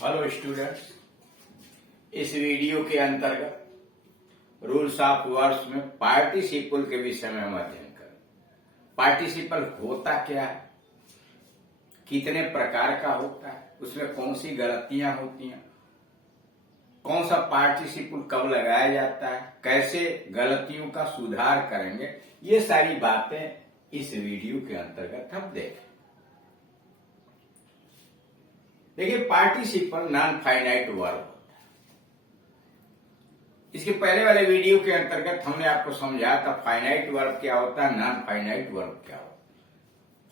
Hello students, इस video के अंतर्गत रूल्स ऑफ वर्ड्स में पार्टिसिपल के विषय में हम अध्ययन करें। पार्टिसिपल होता क्या है, कितने प्रकार का होता है, उसमें कौन सी गलतियां होती हैं, कौन सा पार्टिसिपल कब लगाया जाता है, कैसे गलतियों का सुधार करेंगे, ये सारी बातें इस वीडियो के अंतर्गत हम देखें। देखिए, पार्टिसिपल नॉन फाइनाइट वर्ब होता है। इसके पहले वाले वीडियो के अंतर्गत हमने आपको समझाया था फाइनाइट वर्ब क्या होता है, नॉन फाइनाइट वर्ब क्या होता है।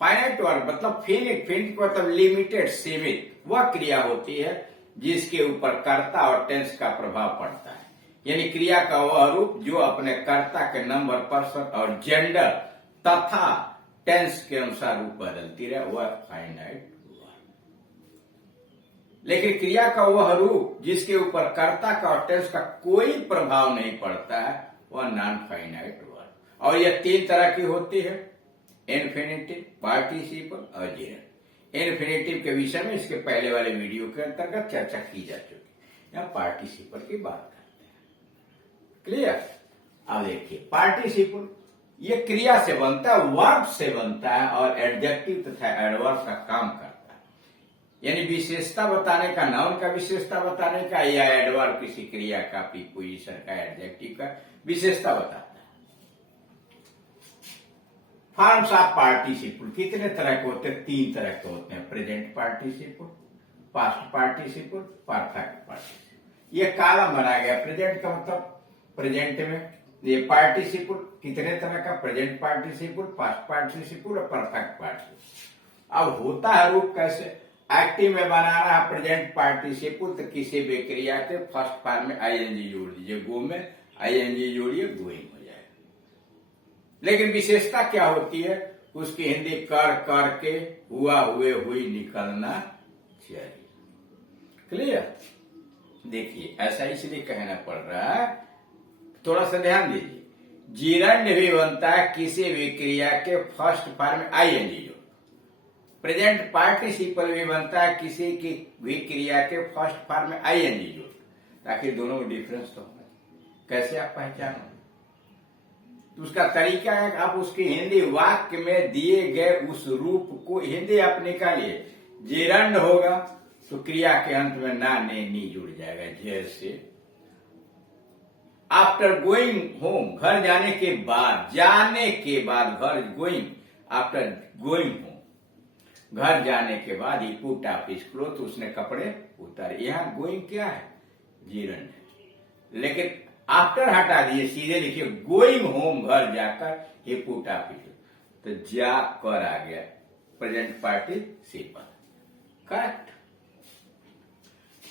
फाइनाइट वर्ब मतलब फिनिट मतलब लिमिटेड, सीमित, वह क्रिया होती है जिसके ऊपर कर्ता और टेंस का प्रभाव पड़ता है। यानी क्रिया का वह रूप जो अपने कर्ता के नंबर, पर्सन और जेंडर तथा टेंस के अनुसार रूप बदलती रहे, वह फाइनाइट। लेकिन क्रिया का वह रूप जिसके ऊपर कर्ता का और टेंस का कोई प्रभाव नहीं पड़ता है, वह नॉन फाइनाइट वर्ब। और यह तीन तरह की होती है, इन्फिनिटिव, पार्टिसिपल और जेरंड। इन्फिनिटिव के विषय में इसके पहले वाले वीडियो के अंतर्गत चर्चा की जा चुकी। यहाँ पार्टिसिपल की बात करते हैं। क्लियर? अब देखिए, पार्टिसिपल ये क्रिया से बनता है, वर्ब से बनता है और एडजेक्टिव तथा एडवर्ब का काम करता है। यानी विशेषता बताने का, नाउन का विशेषता बताने का, या एडवर्ब किसी क्रिया का, प्रीपोजिशन का, एडजेक्टिव का विशेषता बताता है। फॉर्म्स ऑफ पार्टिसिपल कितने तरह के होते हैं? तीन तरह के होते हैं, present participle, past participle, perfect participle. ये कॉलम बनाया गया। प्रेजेंट का मतलब प्रेजेंट में ये पार्टिसिपल कितने तरह का, प्रेजेंट पार्टिसिपल, पास्ट पार्टिसिपल और परफेक्ट पार्टिसिपल। अब होता है रूप कैसे? एक्टिव में बनाना है प्रेजेंट पार्टिसिपल, तो किसी भी क्रिया के फर्स्ट फॉर्म में आईएनजी जोड़ दीजिए, गो में आईएनजी जोड़िए, गोइंग हो जाएगा। लेकिन विशेषता क्या होती है? उसकी हिंदी कर के, हुआ, हुए, हुई निकलना चाहिए। क्लियर? देखिए, ऐसा इसलिए कहना पड़ रहा है, थोड़ा सा ध्यान दीजिए। जीरंड भी बनता है किसी भी क्रिया के फर्स्ट फॉर्म में आईएनजी जोड़। प्रेजेंट पार्टिसिपल भी बनता है किसी की भी क्रिया के फर्स्ट फॉर्म में आईएनजी जोड़, ताकि दोनों में डिफरेंस तो हो। कैसे आप पहचानोगे? तो उसका तरीका है कि आप उसकी हिंदी वाक्य में दिए गए उस रूप को हिंदी आप निकालिए। जेरंड होगा तो क्रिया के अंत में ना, ने, नी जुड़ जाएगा। जैसे आफ्टर गोइंग होम, घर जाने के बाद, जाने के बाद, घर गोइंग, आफ्टर गोइंग होम, घर जाने के बाद ही पुट ऑफ हिज क्लोथ, उसने कपड़े उतारे। यहां गोइंग क्या है? जीरंड है। लेकिन आफ्टर हटा दिए, सीधे लिखिए गोइंग होम, घर जाकर ही पुट ऑफ हिज, तो जा कर आ गया, प्रेजेंट पार्टिसिपल। करेक्ट?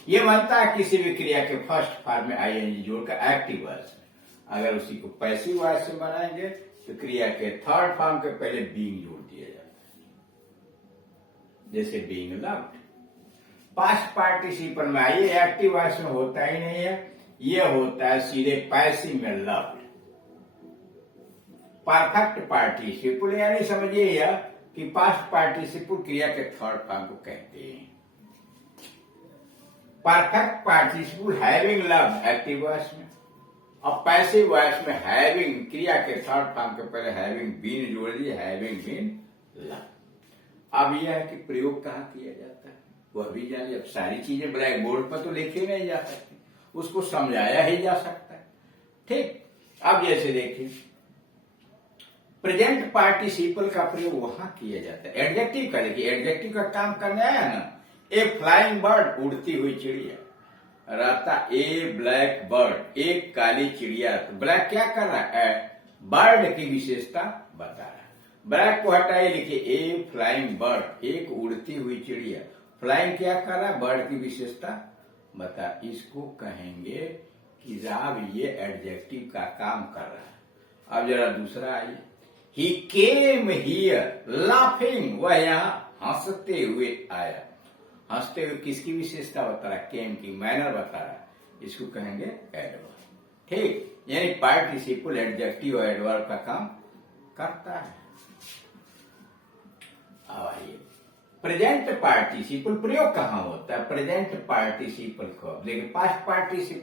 ये बनता है किसी भी क्रिया के फर्स्ट फॉर्म में आईएनजी जोड़कर एक्टिव वॉइस में। अगर उसी को पैसिव वॉइस से बनाएंगे तो क्रिया के थर्ड फॉर्म के पहले बीइंग जोड़ दिया जाता है, जैसे बीइंग लव्ड। पास्ट पार्टिसिपल में आइए, एक्टिव वॉइस में होता ही नहीं है, ये होता है सीधे पैसिव में लव्ड। परफेक्ट पार्टिसिपल यानी समझिए यह कि पास्ट पार्टिसिपल क्रिया के थर्ड फॉर्म को कहते हैं। Perfect participle having loved active voice में, और पैसिव वॉइस में हैविंग क्रिया के थर्ड फॉर्म के पहले हैविंग बीन जोड़ दिए, हैविंग बीन लव्ड। अब यह है कि प्रयोग कहाँ किया जाता है वह भी जानिए। अब सारी चीजें ब्लैक बोर्ड पर तो लिखी नहीं जा सकती, उसको समझाया ही जा सकता है। ठीक? अब जैसे देखिए, प्रेजेंट पार्टिसिपल का प्रयोग वहां किया जाता है एडजेक्टिव का। देखिए, एडजेक्टिव का काम करने आया ना, ए फ्लाइंग बर्ड, उड़ती हुई चिड़िया, रहता ए ब्लैक बर्ड, एक काली चिड़िया। तो ब्लैक क्या कर रहा है? बर्ड की विशेषता बता रहा है। ब्लैक को हटाइए, लिखिए ए फ्लाइंग बर्ड, एक उड़ती हुई चिड़िया। फ्लाइंग क्या कर रहा है? बर्ड की विशेषता बता। इसको कहेंगे कि साहब ये एडजेक्टिव का काम कर रहा है। अब जरा दूसरा आइए, ही केम हियर लाफिंग, वह यहां हंसते हुए आया। हंसते हुए किसकी विशेषता बता रहा है? केम की मैनर बता रहा है, इसको कहेंगे एडवर्ब। ठीक? यानी पार्टिसिपल एडजेक्टिव और एडवर्ब का काम करता है। अब आइए, प्रेजेंट पार्टिसिपल प्रयोग कहाँ होता है? प्रेजेंट पार्टिसिपल को, लेकिन पास्ट पार्टिसिपल,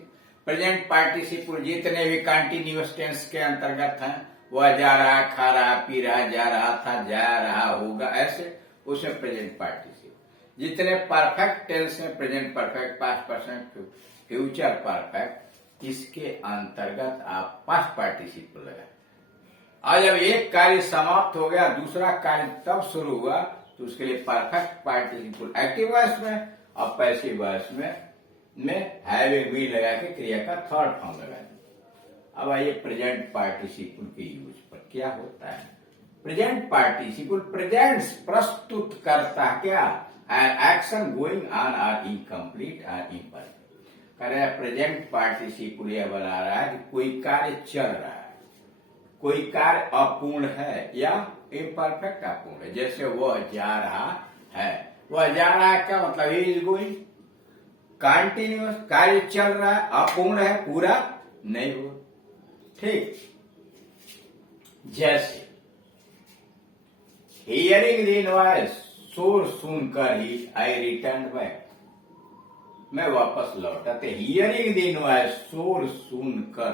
प्रेजेंट पार्टिसिपल जितने भी कंटिन्यूअस टेंस के अंतर्गत हैं, वह जा रहा, खा रहा, पी रहा, जा रहा था, जा रहा होगा, ऐसे उसमें प्रेजेंट पार्टिसिपल। जितने परफेक्ट टेंस में present perfect, past perfect, future perfect, इसके अंतर्गत आप पास्ट पार्टिसिपल लगाए। और जब एक कार्य समाप्त हो गया, दूसरा कार्य तब शुरू हुआ, तो उसके लिए परफेक्ट पार्टिसिपल एक्टिव वॉइस में और पैसिव वॉइस में हैविंग भी लगा के क्रिया का थर्ड फॉर्म लगा दिया। अब आइए प्रेजेंट पार्टिसिपल के यूज पर क्या होता है। प्रेजेंट पार्टिसिपल प्रेजेंट्स, प्रस्तुत करता क्या, an action going on are incomplete or imperfect. कह रहे हैं प्रेजेंट पार्टिसिपल यह बता रहा है कि कोई कार्य चल रहा है, कोई कार्य अपूर्ण है या इम्परफेक्ट अपूर्ण है। जैसे वह जा रहा है, वह जा रहा है क्या मतलब, ही इज गोइंग, कंटिन्यूअस कार्य चल रहा है, अपूर्ण है, पूरा नहीं हुआ। ठीक, जैसे हियरिंग द इनवॉइस, शोर सुनकर ही आई रिटर्न बैक, मैं वापस लौटा। तो हियरिंग द इनवॉइस, शोर सुनकर,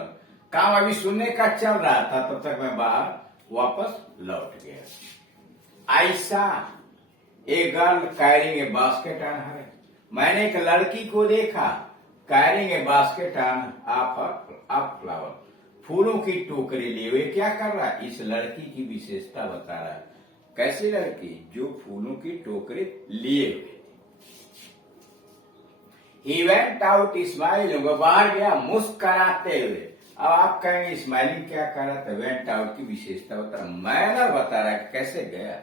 काम अभी सुनने का चल रहा था, तब तक मैं बाहर वापस लौट गया। ऐसा a girl carrying a basket on her, मैंने एक लड़की को देखा carrying a basket on off flower, फूलों की टोकरी लिए हुए क्या कर रहा है, इस लड़की की विशेषता बता रहा है। कैसी लड़की, जो फूलों की टोकरी लिए हुए। He went out smiling, वो बाहर गया मुस्कुराते हुए। अब आप कहेंगे स्माइलिंग क्या कर रहा था, वेंट आउट की विशेषता बता रहा, मैनर बता रहा है कैसे गया,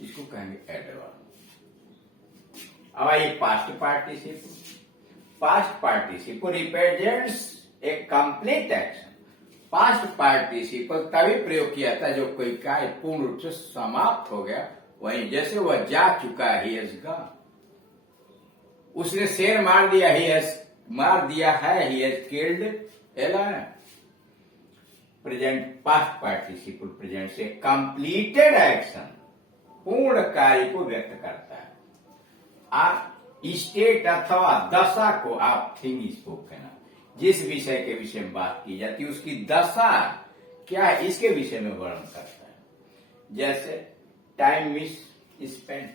इसको कहेंगे एडवर्ब। अब आइए past participle. Past participle represents a complete action. Past participle तभी प्रयोग किया था जो कोई कार्य पूर्ण रूप से समाप्त हो गया, वहीं जैसे वह जा चुका है, he has gone, उसने शेर मार दिया, he has मार दिया है, he has killed a lion। Present past participle present से कंप्लीटेड एक्शन, पूर्ण कार्य को व्यक्त करता है। आप स्टेट अथवा दशा को आप थिंग स्पोकन, जिस विषय के विषय में बात की जाती है उसकी दशा क्या है, इसके विषय में वर्णन करता है। जैसे time misspent,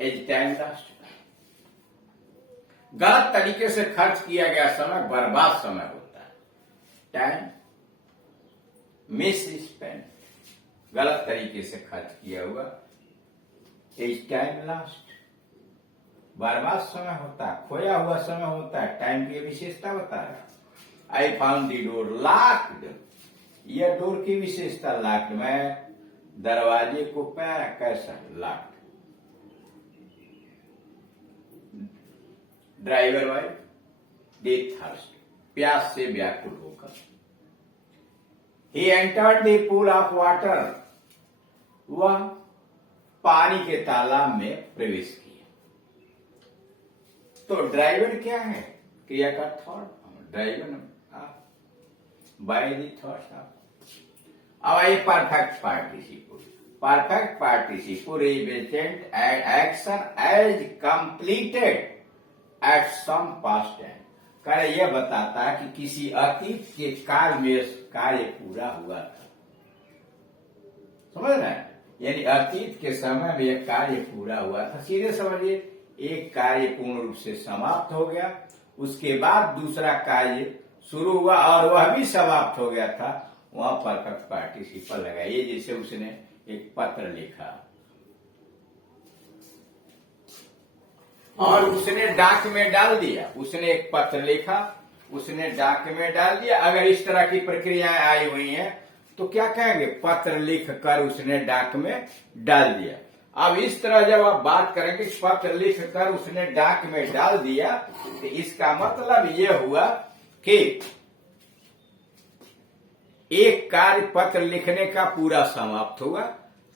as time lost, गलत तरीके से खर्च किया गया समय बर्बाद समय होता है। टाइम मिस स्पेंट, गलत तरीके से खर्च किया हुआ, एज टाइम लॉस्ट, बर्बाद समय होता है, खोया हुआ समय होता है। टाइम की विशेषता बता रहा। I found the door locked, यह डोर की विशेषता लॉक्ड, मैं दरवाजे को पाया, कैसा लॉक्ड। ड्राइवर वाइफ दे थर्स्ट, प्यास से व्याकुल होकर। He entered the pool of water, वह पानी के तालाब में प्रवेश किया। तो ड्राइवर क्या है, क्रिया का thought, driver by the thought. अब आइए perfect participle. Perfect participle represent action as completed at some past time. कार्य यह बताता है कि किसी अतीत के काल में कार्य पूरा हुआ था, समझ रहे हैं, यानी अतीत के समय में यह कार्य पूरा हुआ था। सीधे समझिए, एक कार्य पूर्ण रूप से समाप्त हो गया, उसके बाद दूसरा कार्य शुरू हुआ और वह भी समाप्त हो गया था, वहां परफेक्ट पार्टिसिपल लगाइए। जैसे उसने एक पत्र लिखा और उसने डाक में डाल दिया, उसने एक पत्र लिखा, उसने डाक में डाल दिया। अगर इस तरह की प्रक्रियाएं आई हुई हैं तो क्या कहेंगे, पत्र लिख कर उसने डाक में डाल दिया। अब इस तरह जब आप बात करेंगे पत्र लिख कर उसने डाक में डाल दिया, तो इसका मतलब यह हुआ कि एक कार्य पत्र लिखने का पूरा समाप्त हुआ,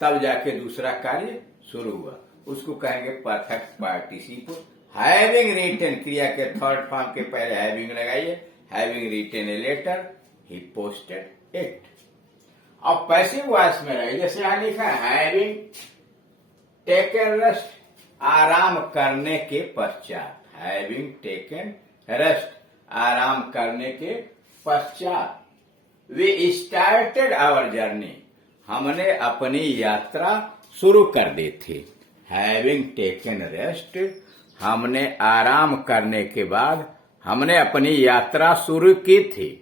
तब जाके दूसरा कार्य शुरू हुआ, उसको कहेंगे परफेक्ट पार्टिसिपल। हैविंग रिटन, क्रिया के थर्ड फॉर्म के पहले हैविंग लगाइए। Having written a letter, he posted it. अब पैसिव वॉइस में रहे, जैसे यहां लिखा है हैविंग टेकन रेस्ट, आराम करने के पश्चात, हैविंग टेकन रेस्ट, आराम करने के पश्चात, वी स्टार्टेड आवर जर्नी, हमने अपनी यात्रा शुरू कर दी थी। हैविंग टेकन रेस्ट, हमने आराम करने के बाद हमने अपनी यात्रा शुरू की थी।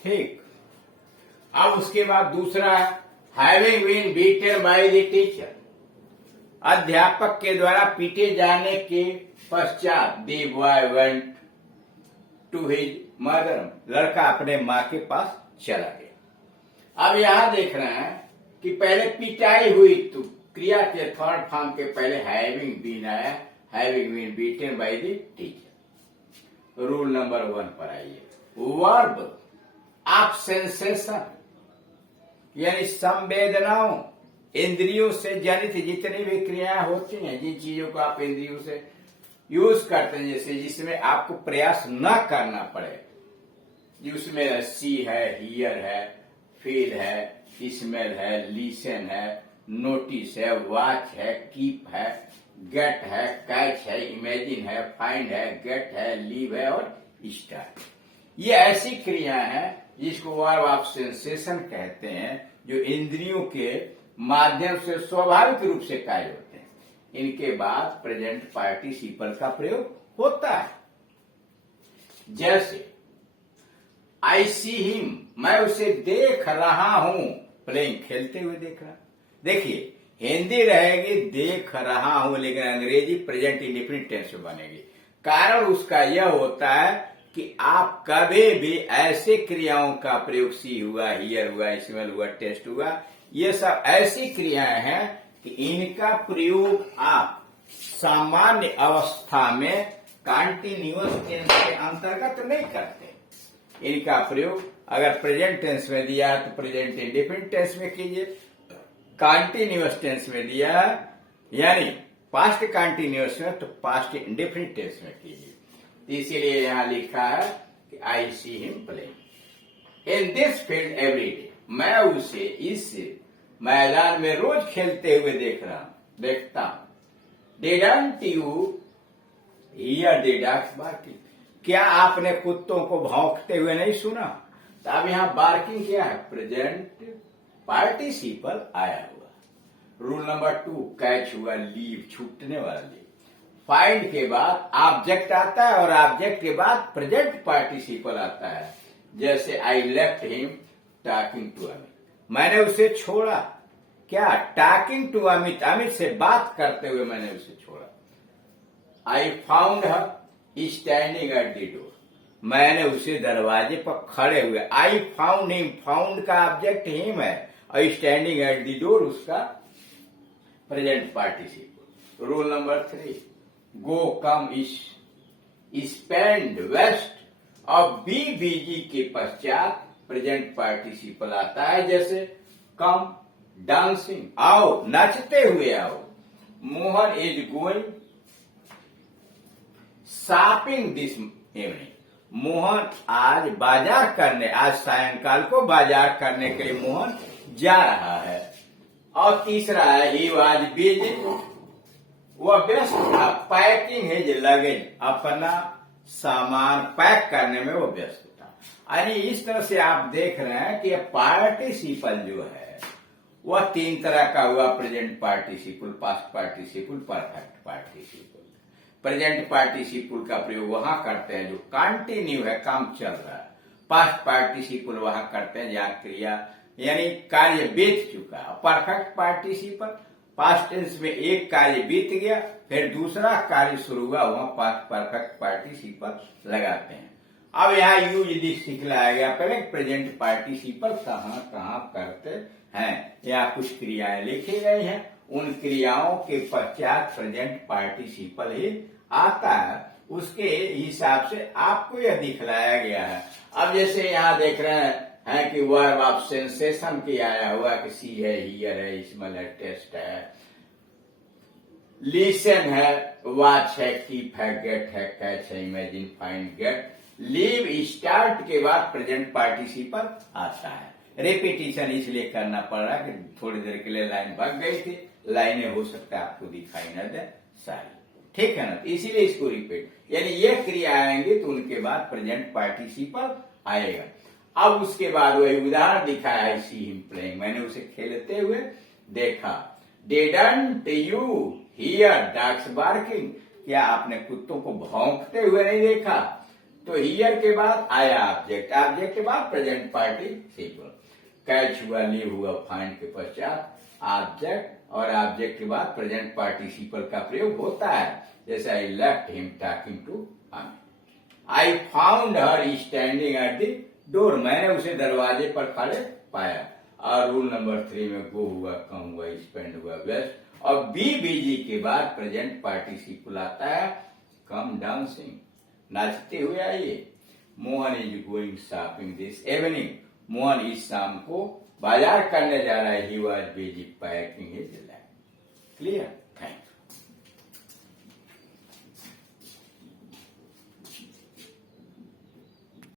ठीक, अब उसके बाद दूसरा है having been beaten by the teacher, अध्यापक के द्वारा पीटे जाने के पश्चात the boy went to his mother, लड़का अपने माँ के पास चला गया। अब यहां देख रहे हैं कि पहले पिटाई हुई, तो क्रिया के थर्ड फॉर्म के पहले हैविंग बीन आया, having been beaten by the teacher. Rule number 1 पर आइए, वर्ब ऑफ सेंसेशन, यानी संवेदनाओं, इंद्रियों से जनित जितनी भी क्रियाएं होती हैं, जिन चीजों को आप इंद्रियों से यूज करते हैं, जैसे जिसमें आपको प्रयास न करना पड़े, जिसमें सी है, हियर है, फील है, स्मेल है, लिसन है, नोटिस है, वॉच है, कीप है, गेट है, कैच है, इमेजिन है, फाइंड है, गेट है, लीव है और स्टार्ट। ये ऐसी क्रियाएं हैं जिसको वर्ब ऑफ सेंसेशन कहते हैं, जो इंद्रियों के माध्यम से स्वाभाविक रूप से कार्य होते हैं। इनके बाद प्रेजेंट पार्टिसिपल का प्रयोग होता है। जैसे आई सी हिम, मैं उसे देख रहा हूं, प्लेइंग, खेलते हुए देख रहा। देखिए हिंदी रहेगी देख रहा हूं, लेकिन अंग्रेजी प्रेजेंट इंडेफिनिट टेंस में बनेगी। कारण उसका यह होता है कि आप कभी भी ऐसे क्रियाओं का प्रयोग, सी हुआ, हियर हुआ, स्मेल हुआ, टेस्ट हुआ, ये सब ऐसी क्रियाएं हैं कि इनका प्रयोग आप सामान्य अवस्था में कंटिन्यूअस टेंस के अंतर्गत नहीं करते। इनका प्रयोग अगर प्रेजेंट टेंस में दिया है तो प्रेजेंट इंडेफिनिट टेंस में कीजिए, कंटिन्यूअस टेंस में दिया है यानी पास्ट कंटिन्यूअस में तो पास्ट इंडेफिनिट टेंस में कीजिए। इसीलिए यहां लिखा है कि I see him playing in this field every day, मैं उसे इस मैदान में रोज खेलते हुए देखता हूं। Didn't you here the dogs barking, क्या आपने कुत्तों को भौंकते हुए नहीं सुना? तो अब यहां बार्किंग क्या है? प्रेजेंट पार्टिसिपल आया हुआ। रूल नंबर 2, कैच हुआ, लीव, छूटने वाला लीव। फाइंड के बाद ऑब्जेक्ट आता है और ऑब्जेक्ट के बाद प्रेजेंट पार्टिसिपल आता है। जैसे I left him talking to Amit, मैंने उसे छोड़ा, क्या? टॉकिंग टू अमित, अमित से बात करते हुए मैंने उसे छोड़ा। आई found her standing at the door, मैंने उसे दरवाजे पर खड़े हुए। आई फाउंड हिम, फाउंड का ऑब्जेक्ट हिम है और स्टैंडिंग एट द डोर उसका प्रेजेंट पार्टिसिपल। रूल नंबर 3, गो, कम, स्पेंड, वेस्ट और बी बीजी के पश्चात प्रेजेंट पार्टिसिपल आता है। जैसे कम डांसिंग, आओ, नाचते हुए आओ। Mohan is going shopping this evening, Mohan आज बाजार करने, आज सायंकाल को बाजार करने के लिए मोहन जा रहा है। और तीसरा है ही वाज बिजी, वह व्यस्त था। पैकिंग है जो लगेज, अपना सामान पैक करने में वो व्यस्त था। यानी इस तरह से आप देख रहे हैं कि पार्टिसिपल जो है वह 3 तरह का हुआ, present participle, past participle, perfect participle. Present participle का प्रयोग वहां करते हैं जो कंटिन्यू है, काम चल रहा है। पास्ट पार्टिसिपल वहां करते हैं जहां क्रिया यानी कार्य बीत चुका है। परफेक्ट पार्टिसिपल पास्ट टेंस में एक कार्य बीत गया, फिर दूसरा कार्य शुरू हुआ, वहां परफेक्ट पार्टिसिपल लगाते हैं। अब यहाँ यूज दिस सिखलाया गया, पहले प्रेजेंट पार्टिसिपल कहाँ कहाँ करते हैं। यहाँ कुछ क्रियाएं लिखी गई हैं, उन क्रियाओं के पश्चात प्रेजेंट पार्टिसिपल ही आता है। उसके हिसाब से आपको यह दिखलाया गया है। अब जैसे यहाँ देख रहे हैं कि वर्ब ऑफ सेंसेशन की आया हुआ कि सी है, हियर है, स्मेल है, टेस्ट है, लिसन है, वॉच है, कीप है, गेट है, कैच है, imagine, find, get, leave, start के बाद प्रेजेंट पार्टिसिपल आता है। रेपिटेशन इसलिए करना पड़ रहा है कि थोड़ी देर के लिए लाइन भाग गई थी, लाइनें हो सकता है आपको दिखाई न दे सारी, ठीक है ना, तो इसीलिए इसको रिपीट, यानी ये क्रिया आएंगे तो उनके बाद प्रेजेंट पार्टिसिपल आएगा। अब उसके बाद वही उदाहरण दिखाया है, सी हिम प्लेइंग, मैंने उसे खेलते हुए देखा। Didn't you here dogs barking, क्या आपने कुत्तों को भौंकते हुए नहीं देखा? तो हियर के बाद आया ऑब्जेक्ट, ऑब्जेक्ट के बाद प्रेजेंट पार्टिसिपल, कैच हुआ, लीव हुआ, फाइंड के पश्चात ऑब्जेक्ट, और ऑब्जेक्ट के बाद प्रेजेंट पार्टिसिपल का प्रयोग होता है। जैसे I left him talking to हमी, I found her standing at the door, मैंने उसे दरवाजे पर खड़े पाया। और रूल नंबर 3 में गो हुआ, कम हुआ, स्पेंड हुआ, वेस्ट, और बी बिजी के बाद प्रेजेंट पार्टिसिपल आता है, कम डांसिंग, नाचते हुए आइए। Mohan is going shopping this evening, Mohan इस शाम को बाजार करने जा रहा है। He was busy packing his land. Clear?